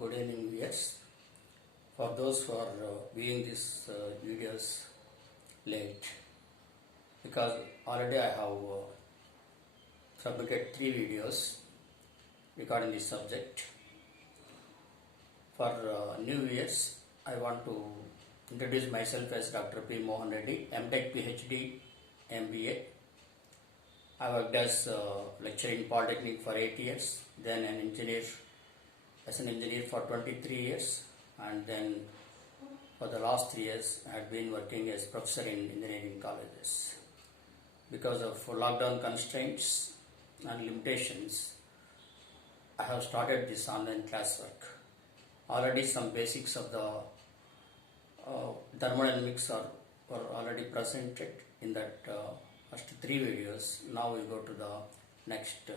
good evening viewers. For those who are viewing these videos late, because already I have submitted 3 videos regarding this subject. For new viewers, I want to introduce myself as Dr. P. Mohan Reddy, MTech PhD, MBA. I worked as lecturer in Polytechnic for 8 years, then an engineer for 23 years, and then for the last 3 years I had been working as professor in engineering colleges. Because of lockdown constraints and limitations, I have started this online classwork. Already some basics of the thermodynamics were already presented in that first 3 videos. Now we go to the next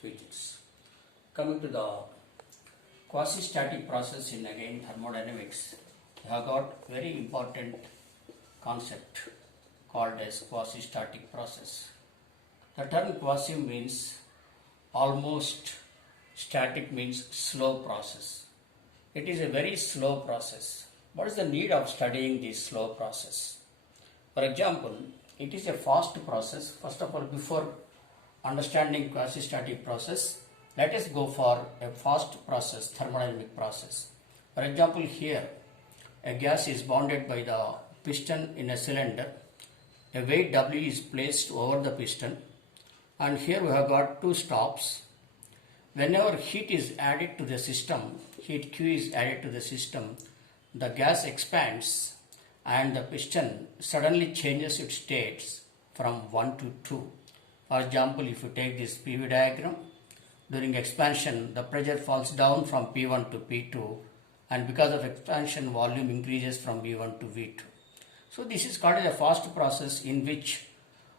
features. Coming to the quasi-static process in again thermodynamics, we have got very important concept called as quasi-static process. The term quasi means almost, static means slow process. It is a very slow process. What is the need of studying this slow process? For example, it is a fast process. First of all, before understanding quasi-static process, let us go for a fast process, thermodynamic process. For example, here a gas is bounded by the piston in a cylinder. A weight W is placed over the piston, and here we have got 2 stops. Whenever heat is added to the system, heat Q is added to the system, the gas expands and the piston suddenly changes its states from 1 to 2. For example, if you take this PV diagram, during expansion the pressure falls down from P1 to P2, and because of expansion volume increases from V1 to V2. So this is called a fast process in which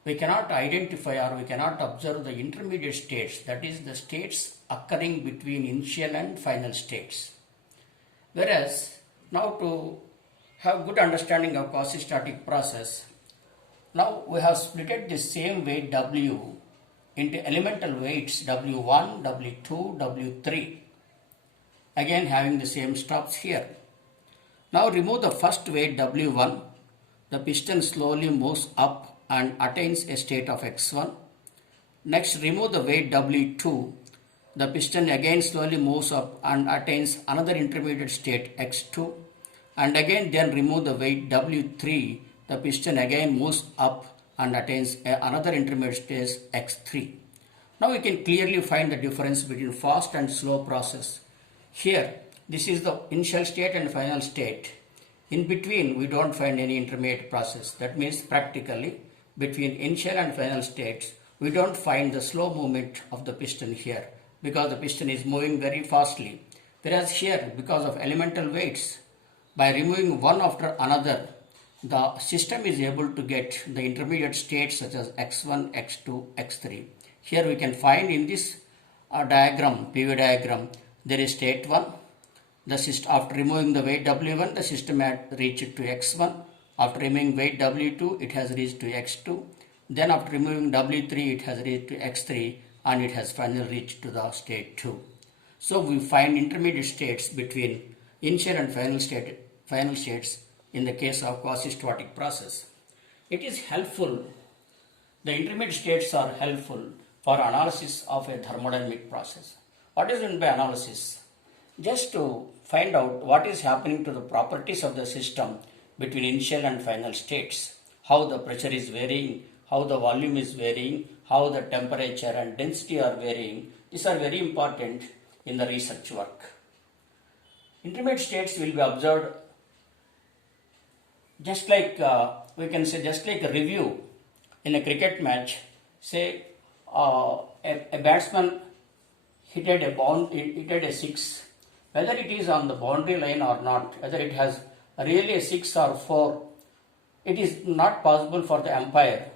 we cannot identify or we cannot observe the intermediate states, that is the states occurring between initial and final states. Whereas now to have good understanding of quasi-static process, now we have split the same weight W into elemental weights W1, W2, W3, again having the same stops here. Now remove the first weight W1, the piston slowly moves up and attains a state of X1. Next, remove the weight W2, the piston again slowly moves up and attains another intermediate state X2, and again then remove the weight W3, the piston again moves up and attains another intermediate state X3. Now we can clearly find the difference between fast and slow process. Here, this is the initial state and final state. In between, we don't find any intermediate process. That means practically, between initial and final states, we don't find the slow movement of the piston here, because the piston is moving very fastly. Whereas here, because of elemental weights, by removing one after another, the system is able to get the intermediate states such as X1, X2, X3. Here we can find in this diagram, PV diagram, there is state 1. The system, after removing the weight W1, the system had reached to X1. After removing weight W2, it has reached to X2. Then after removing W3, it has reached to X3, and it has finally reached to the state 2. So we find intermediate states between initial and final states in the case of quasi-static process. It is helpful, the intermediate states are helpful for analysis of a thermodynamic process. What is meant by analysis? Just to find out what is happening to the properties of the system between initial and final states, how the pressure is varying, how the volume is varying, how the temperature and density are varying. These are very important in the research work. Intermediate states will be observed just like we can say just like a review in a cricket match. Say a batsman hit a 6, whether it is on the boundary line or not, whether it has really a 6 or 4, it is not possible for the umpire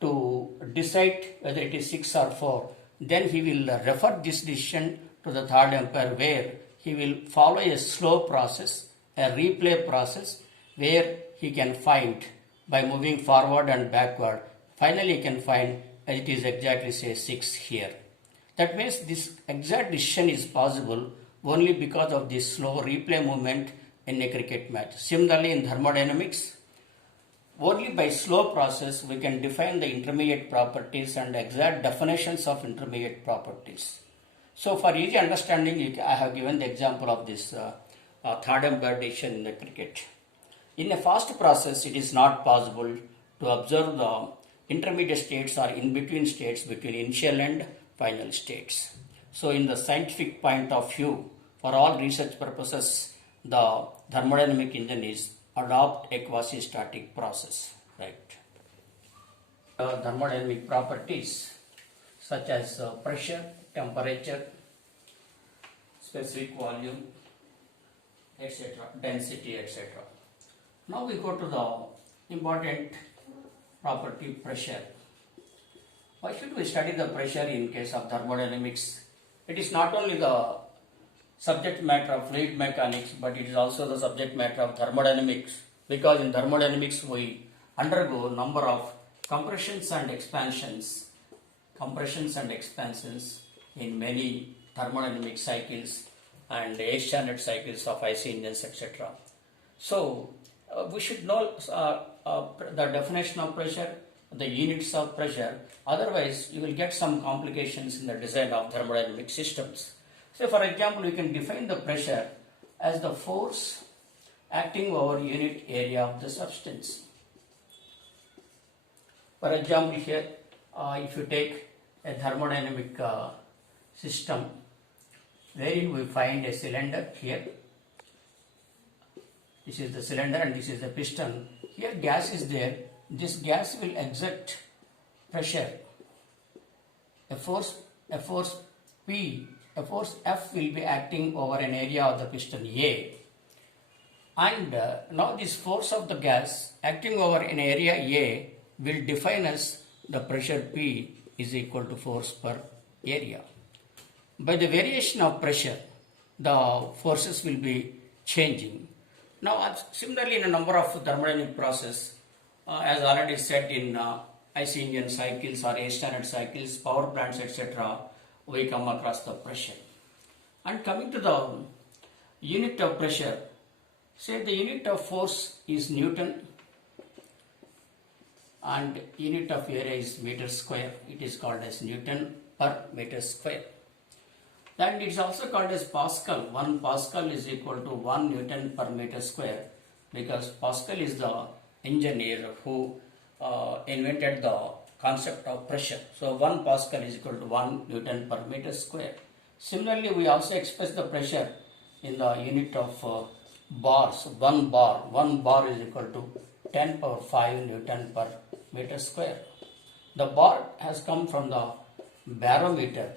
to decide whether it is 6 or 4. Then he will refer this decision to the third umpire, where he will follow a slow process, a replay process, where he can find by moving forward and backward. Finally, he can find it is exactly say 6 here. That means this exact decision is possible only because of this slow replay movement in a cricket match. Similarly, in thermodynamics, only by slow process we can define the intermediate properties and exact definitions of intermediate properties. So for easy understanding, I have given the example of this third umpire decision in the cricket. In a fast process, it is not possible to observe the intermediate states or in-between states between initial and final states. So in the scientific point of view, for all research purposes, the thermodynamic engine is adopt a quasi-static process, right? Thermodynamic properties such as pressure, temperature, specific volume, etc., density, etc. Now we go to the important property pressure. Why should we study the pressure in case of thermodynamics? It is not only the subject matter of fluid mechanics, but it is also the subject matter of thermodynamics, because in thermodynamics we undergo number of compressions and expansions in many thermodynamic cycles and air standard cycles of IC engines, etc. So we should know the definition of pressure, the units of pressure, otherwise you will get some complications in the design of thermodynamic systems. So for example, we can define the pressure as the force acting over unit area of the substance. For example, here if you take a thermodynamic system wherein we find a cylinder here, this is the cylinder and this is the piston. Here gas is there. This gas will exert pressure. A force P, a force F will be acting over an area of the piston A. And now this force of the gas acting over an area A will define as the pressure P is equal to force per area. By the variation of pressure, the forces will be changing. Now, similarly, in a number of thermodynamic processes, as already said in IC engine cycles or air standard cycles, power plants, etc., we come across the pressure. And coming to the unit of pressure, say the unit of force is Newton and unit of area is meter square. It is called as Newton per meter square. Then it is also called as Pascal. 1 Pascal is equal to 1 Newton per meter square, because Pascal is the engineer who invented the concept of pressure. So 1 Pascal is equal to 1 Newton per meter square. Similarly, we also express the pressure in the unit of bars. 1 bar is equal to 10 power 5 Newton per meter square. The bar has come from the barometer.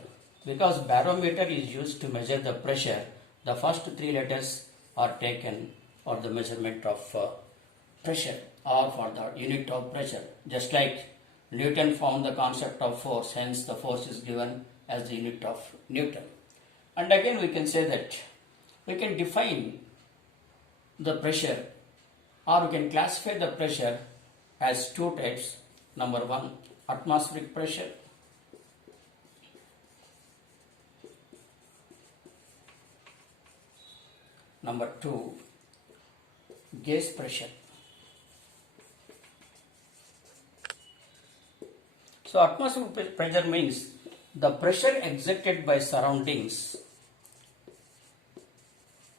Because barometer is used to measure the pressure, the first 3 letters are taken for the measurement of pressure or for the unit of pressure. Just like Newton found the concept of force, hence the force is given as the unit of Newton. And again we can say that we can define the pressure, or we can classify the pressure as 2 types. Number 1, atmospheric pressure. Number 2, gauge pressure. So atmospheric pressure means the pressure exerted by surroundings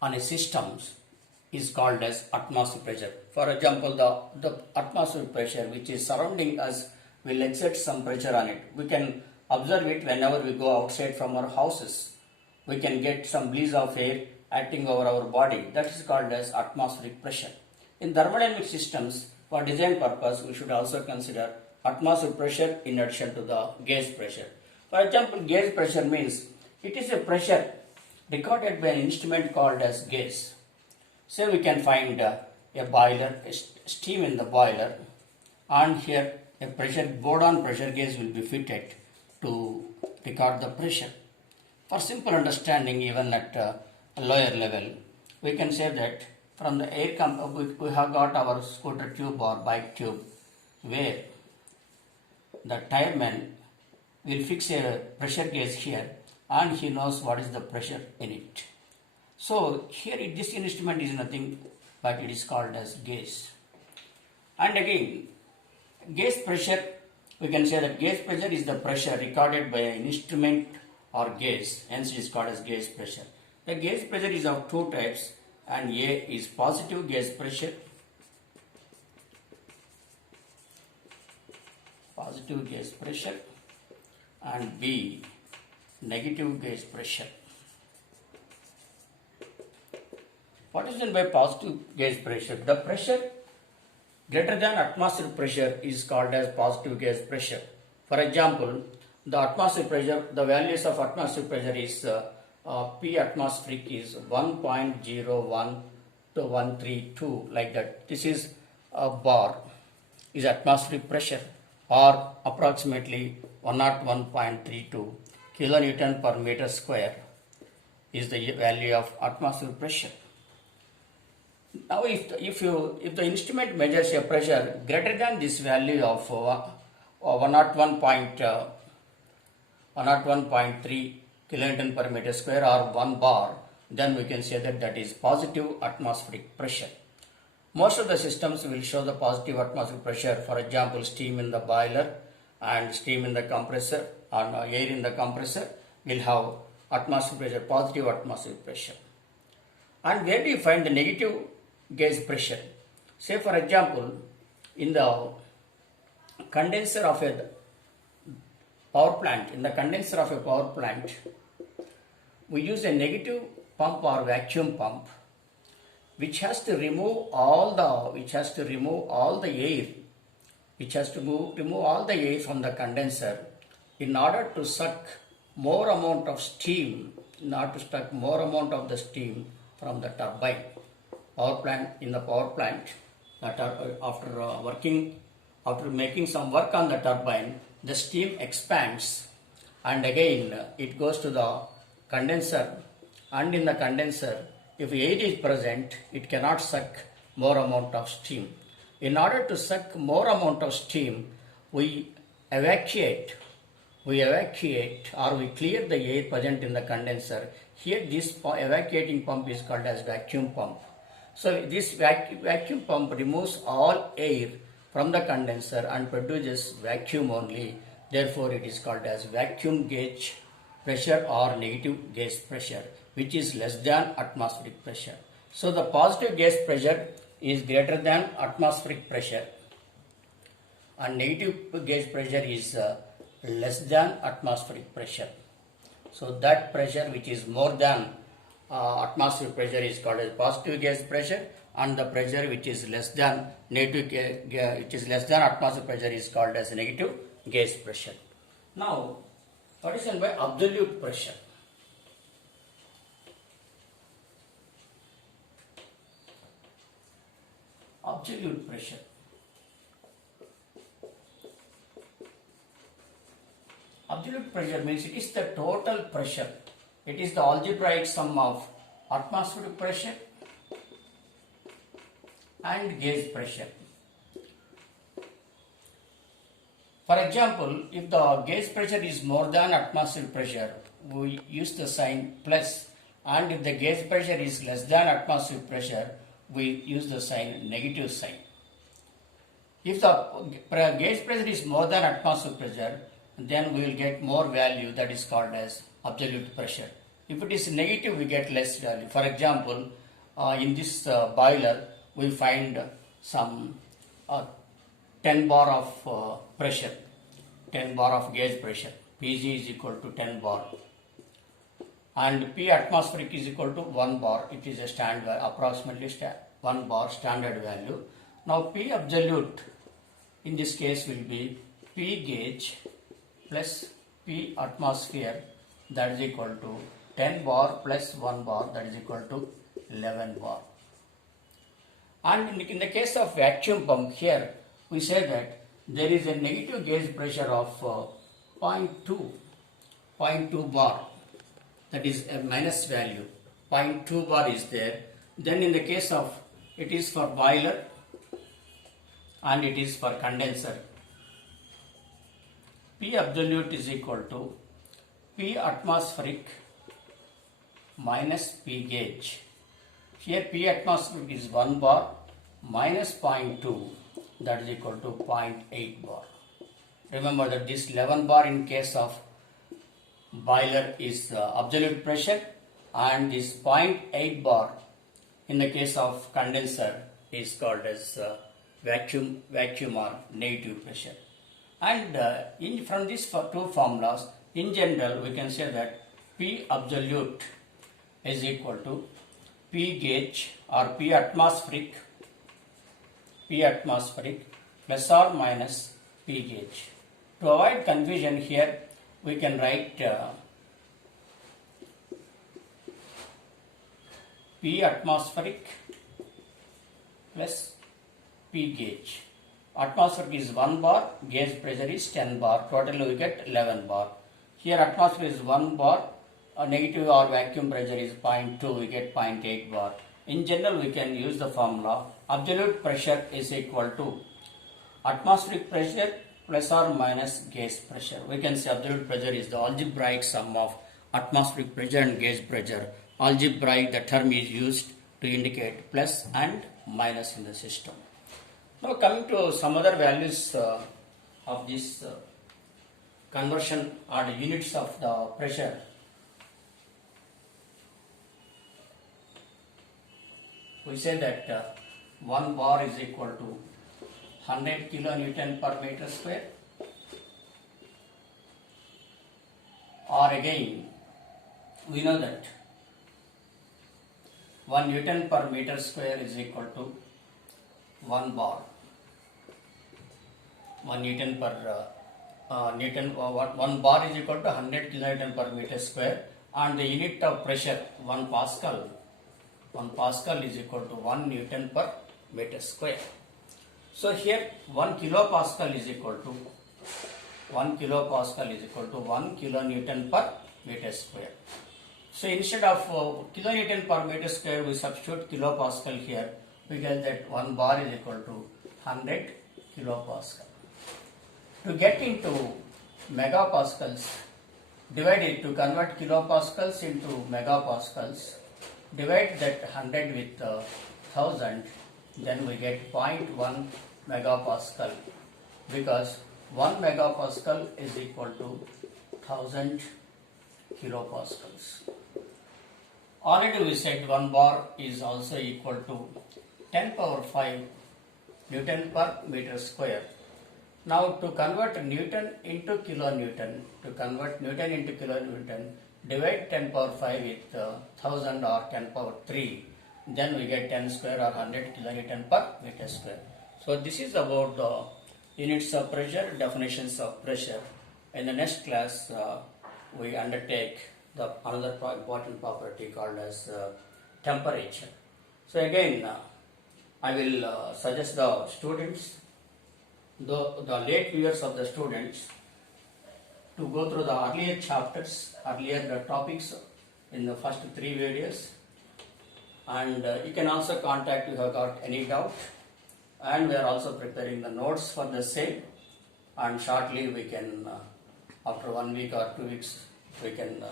on a system is called as atmospheric pressure. For example, the atmospheric pressure which is surrounding us will exert some pressure on it. We can observe it whenever we go outside from our houses. We can get some breeze of air acting over our body. That is called as atmospheric pressure. In thermodynamic systems, for design purpose, we should also consider atmospheric pressure in addition to the gauge pressure. For example, gauge pressure means it is a pressure recorded by an instrument called as gauge. So we can find a boiler, steam in the boiler, and here a board-on pressure gauge will be fitted to record the pressure. For simple understanding, even at a lower level, we can say that from the air we have got our scooter tube or bike tube, where the tireman will fix a pressure gauge here and he knows what is the pressure in it. So here this instrument is nothing but it is called as gauge. And again, gauge pressure, we can say that gauge pressure is the pressure recorded by an instrument or gauge, hence it is called as gauge pressure. The gauge pressure is of two types, and A is positive gauge pressure, and B negative gauge pressure. What is meant by positive gauge pressure? The pressure greater than atmospheric pressure is called as positive gauge pressure. For example, the atmospheric pressure, the values of atmospheric pressure is P atmospheric is 1.01 to 132, like that. This is a bar is atmospheric pressure, or approximately 101.32 kilonewton per meter square is the value of atmospheric pressure. Now, if the instrument measures a pressure greater than this value of 101.3 kilonewton per meter square or 1 bar, then we can say that that is positive atmospheric pressure. Most of the systems will show the positive atmospheric pressure. For example, steam in the boiler and steam in the compressor, or air in the compressor will have atmospheric pressure, positive atmospheric pressure. And where do you find the negative gauge pressure? Say for example, in the condenser of a power plant, we use a negative pump or vacuum pump which has to remove all the air from the condenser in order to suck more amount of steam, from the turbine. In the power plant, after making some work on the turbine, the steam expands and again it goes to the condenser, and in the condenser, if air is present, it cannot suck more amount of steam. In order to suck more amount of steam, we evacuate or we clear the air present in the condenser. Here this evacuating pump is called as vacuum pump. So this vacuum pump removes all air from the condenser and produces vacuum only. Therefore, it is called as vacuum gauge pressure or negative gauge pressure, which is less than atmospheric pressure. So the positive gauge pressure is greater than atmospheric pressure, and negative gauge pressure is less than atmospheric pressure. So that pressure which is more than atmospheric pressure is called as positive gauge pressure, and the pressure which is less than atmospheric pressure is called as negative gauge pressure. Now, what is meant by absolute pressure? Absolute pressure. Absolute pressure means it is the total pressure. It is the algebraic sum of atmospheric pressure and gauge pressure. For example, if the gauge pressure is more than atmospheric pressure, we use the sign plus, and if the gauge pressure is less than atmospheric pressure, we use the sign negative sign. If the gauge pressure is more than atmospheric pressure, then we will get more value, that is called as absolute pressure. If it is negative, we get less value. For example, in this boiler, we find some 10 bar of pressure, 10 bar of gauge pressure. Pg is equal to 10 bar. And P atmospheric is equal to 1 bar. It is a standard, approximately 1 bar standard value. Now P absolute in this case will be P gauge plus P atmosphere, that is equal to 10 bar plus 1 bar, that is equal to 11 bar. And in the case of vacuum pump, here we say that there is a negative gauge pressure of 0.2 bar, that is a minus value, 0.2 bar is there. Then in the case of, it is for boiler and it is for condenser. P absolute is equal to P atmospheric minus P gauge. Here P atmospheric is 1 bar minus 0.2, that is equal to 0.8 bar. Remember that this 11 bar in case of boiler is absolute pressure, and this 0.8 bar in the case of condenser is called as vacuum or negative pressure. And from these two formulas, in general we can say that P absolute is equal to P gauge or P atmospheric plus or minus P gauge. To avoid confusion here, we can write P atmospheric plus P gauge. Atmospheric is 1 bar, gauge pressure is 10 bar, total we get 11 bar. Here atmosphere is 1 bar, negative or vacuum pressure is 0.2, we get 0.8 bar. In general we can use the formula absolute pressure is equal to atmospheric pressure plus or minus gauge pressure. We can say absolute pressure is the algebraic sum of atmospheric pressure and gauge pressure. Algebraic, the term is used to indicate plus and minus in the system. Now coming to some other values of this conversion or units of the pressure. We say that 1 bar is equal to 100 kilonewton per meter square, or again we know that 1 Newton per meter square is equal to 1 bar. 1 Newton per 1 bar is equal to 100 kilonewton per meter square, and the unit of pressure 1 Pascal. 1 Pascal is equal to 1 Newton per meter square. So here 1 kilopascal is equal to 1 kilonewton per meter square. So instead of kilonewton per meter square, we substitute kilopascal here. We get that 1 bar is equal to 100 kilopascal. To get into megapascals, to convert kilopascals into megapascals, divide that 100 with 1000, then we get 0.1 megapascal, because 1 megapascal is equal to 1000 kilopascals. Already we said 1 bar is also equal to 10 power 5 Newton per meter square. Now to convert Newton into kilonewton, divide 10 power 5 with 1000 or 10 power 3, then we get 10 square or 100 kilonewton per meter square. So this is about the units of pressure, definitions of pressure. In the next class, we undertake another important property called as temperature. So again, I will suggest the students, the late viewers of the students, to go through the earlier chapters, the topics in the first 3 videos, and you can also contact if you have got any doubt, and we are also preparing the notes for the same, and shortly we can, after 1 week or 2 weeks, we can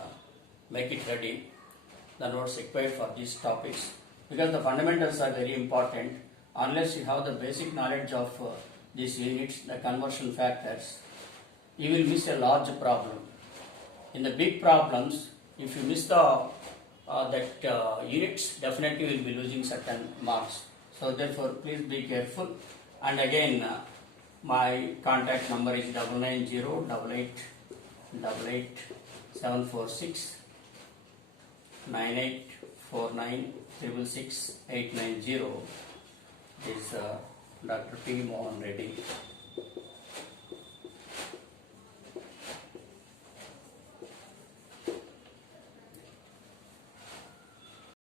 make it ready, the notes required for these topics, because the fundamentals are very important. Unless you have the basic knowledge of these units, the conversion factors, you will miss a large problem. In the big problems, if you miss the units, definitely you will be losing certain marks. So therefore, please be careful. And again, my contact number is 990-8888-746 9849666890. This is Dr. P. Mohan Reddy.